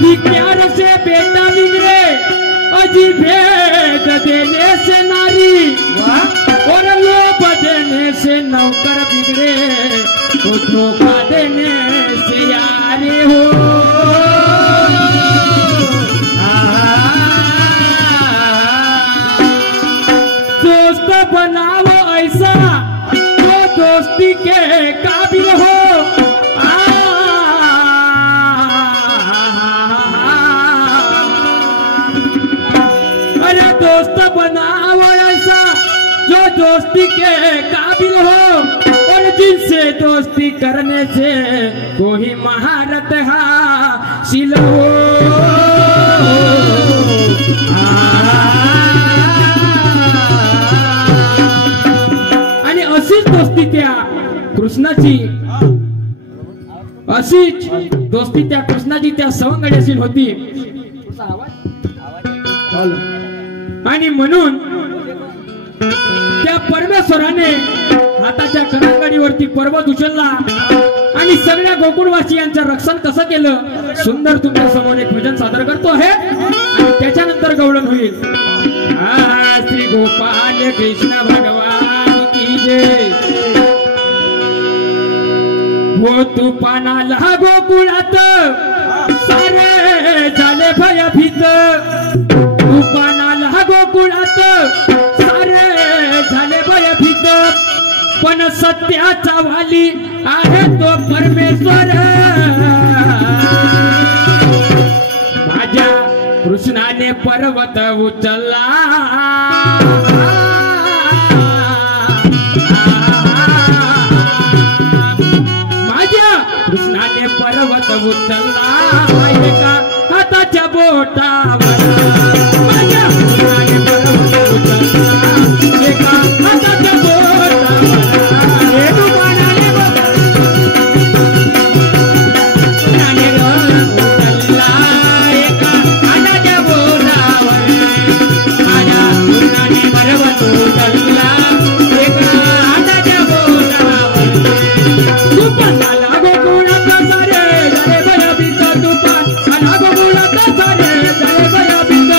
अधिकार से बेटा बिगड़े, अजी भेद देने से नारी, और लोभ देने से नौकर बिगड़े, तो धोखा देने से यारी हो। दोस्त बनाओ ऐसा जो दोस्ती के काबिल हो। अरे दोस्त बनाओ ऐसा जो दोस्ती के काबिल हो, और जिनसे दोस्ती करने से कोई महारत हासिल हो। आणि अशीच दोस्ती त्या कृष्णाची, अशीच दोस्ती त्या कृष्णाची त्या सवंगड्याशी होती। आणि म्हणून त्या परमेश्वराने हाताच्या करंगडीवरती पर्वत उचलला आणि सगळ्या गोकुळवासियांचं रक्षण कसं केलं सुंदर तुमच्या समोर एक भजन सादर करतो आहे आणि त्याच्यानंतर गवळण होईल। श्री गोपाल कृष्ण भगवान की जय। हो तुफानाला गोकुळात सारे झाले भयभीत, तुफानाला गोकुळात सारे झाले भयभीत, पण सत्याचा वाली आहे तो परमेश्वर। माझ्या कृष्णाने पर्वत उचलला, माझ्या कृष्णाने पर्वत उचलला, एका हाताच्या बोटावर। माझ्या कृष्णाने पर्वत उचलला, एका हाताच्या बोटावर। हे तुफानाने कृष्णाने उचलला, एका हाताच्या बोटावर। माझ्या कृष्णाने पर्वत उचलला, एका हाताच्या बोटावर। तुफानाला गोकुळात सारे झाले भयभीत, तुफानाला गोकुळात सारे झाले भयभीत,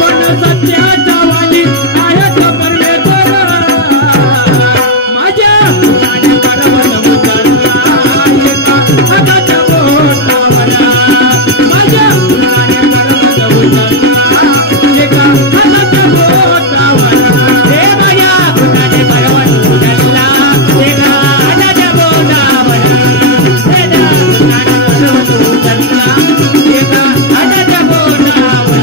पण सत्याचा वाली आहे तो परमेश्वर। माझ्या कृष्णाने पर्वत उचलला, एका हाताच्या बोटावर। माझ्या कृष्णाने पर्वत उचलला, एका हाताच्या बोटावर। हे माझ्या कृष्णाने पर्वत उचलला, एका हाताच्या बोटावर। हे कृष्णाने पर्वत उचलला, एका हाताच्या बोटावर।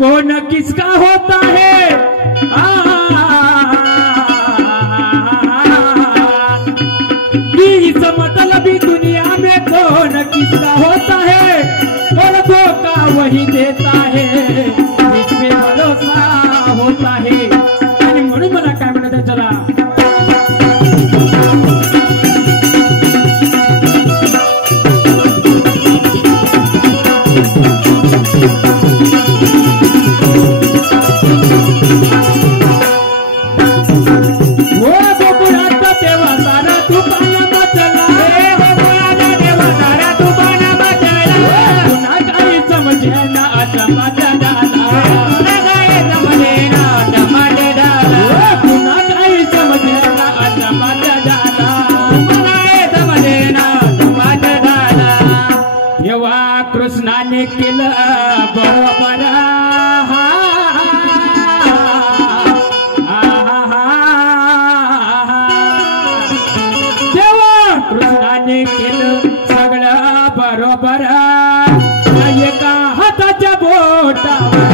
कौन किसका होता है इस मतलबी दुनिया में कौन किसका होता है और धोखा वही देता है इसमें भरोसा होता है। आणि म्हणून मला काय म्हणत चला कृष्णाने केलं बरोबर तेव्हा कृष्णाने केलं सगळं बरोबर एका हाताच्या बोटावर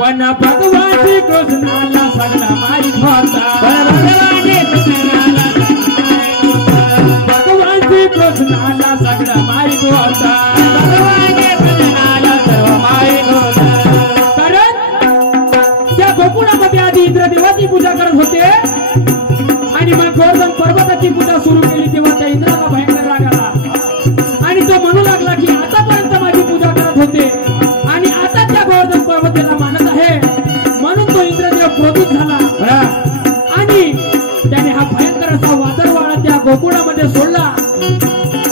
पण भगवान श्री कृष्णाला सगळा माहित होता भगवान श्री कृष्णाला सगळा माहित होता कारण त्या गोकुळामध्ये आधी इंद्रदेवाची पूजा करत होते आणि मग गोवर्धन पर्वताची पूजा सुरू केली तेव्हा त्या इंद्राला भयंकर राग आला आणि तो म्हणू लागला की आतापर्यंत माझी पूजा करत होते आणि आता त्या गोवर्धन पर्वताला मानत आहे म्हणून तो इंद्रदेव क्रोधित झाला आणि त्याने हा भयंकर असा वादळवाळा त्या गोकुळामध्ये सोडला।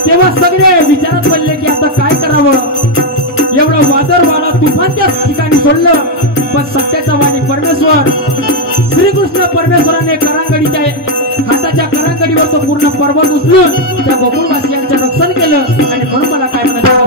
तेव्हा सगळे विचारात पडले की आता काय करावं एवढं वादळवाळा तुफान त्या ठिकाणी सोडलं पण सत्याचा वाणी परमेश्वर श्रीकृष्ण परमेश्वराने करांगडीच्या हाताच्या करांगडीवर तो पूर्ण पर्वत उचलून त्या गोकुळवासियांचं रक्षण केलं आणि म्हणून मला काय म्हणायचं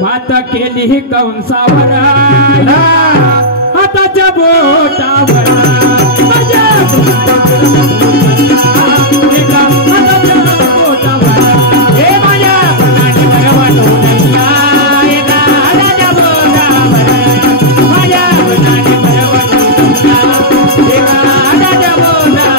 मात केली कंसावर हाताच्या बोटावर माझ्या एका हाताच्या बोटावर हे माझ्या गुणांवर वाटून एका हाताच्या बोटावर माझ्या गुणांवर वाटून एका हाताच्या बोटावर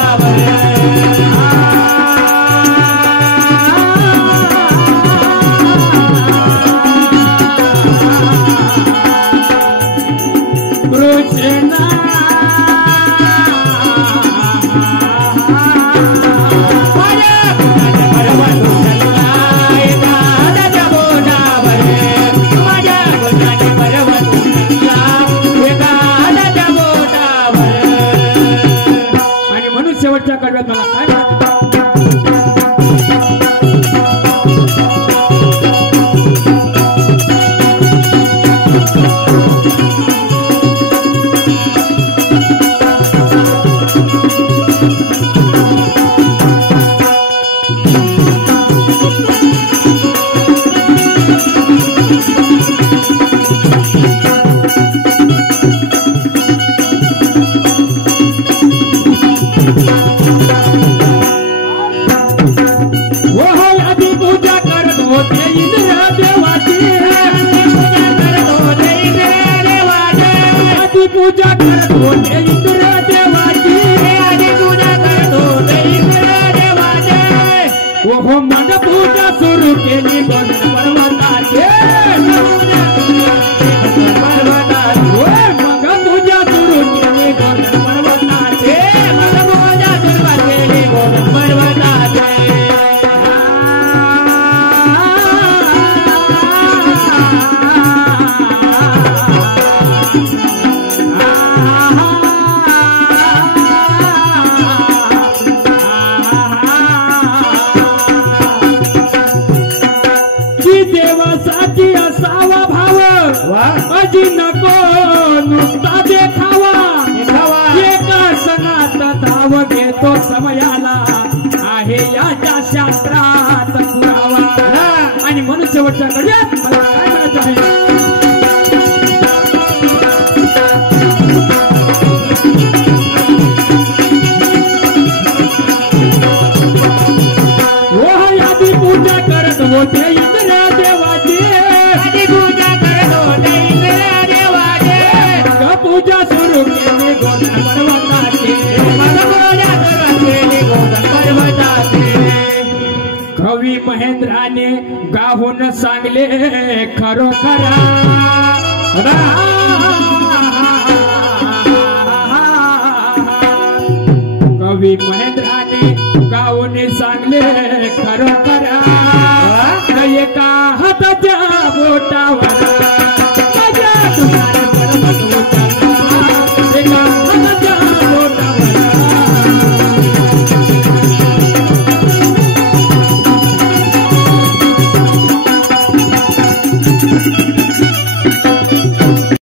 शेवटच्या कडव्यात मला काय पूजा करत होते इंद्र देवाची आधी पूजा करत होते इंद्र देवाचे ओहो मग पूजा सुरू केली गोंद पर्वताचे मग पूजा सुरू केली गोंद पर्वताचे मग पूजा सुरू केली गोंद पर्वताचे देवासाठी असावा भाव अजी नको नुसता देखावा एका सणात धाव घेतो समयाला आहे याच्या शास्त्रात पुरावा आणि म्हणून शेवटच्या कडव्यात मला काय म्हणायचं आहे पूजा करत होते इंद्र देवाचे आधी पूजा करत होते इंद्र देवाचे पूजा सुरू केली गोंद पर्वताचे मग पूजा सुरू केली गोंद पर्वताचे कवी महेंद्राने गाहून सांगले खरोखरा कवी महेंद्राने गाऊन सांगले खरोखरा एका हाताच्या बोटावर माझ्या तुझ्या पर्वत एका हाताच्या बोटावर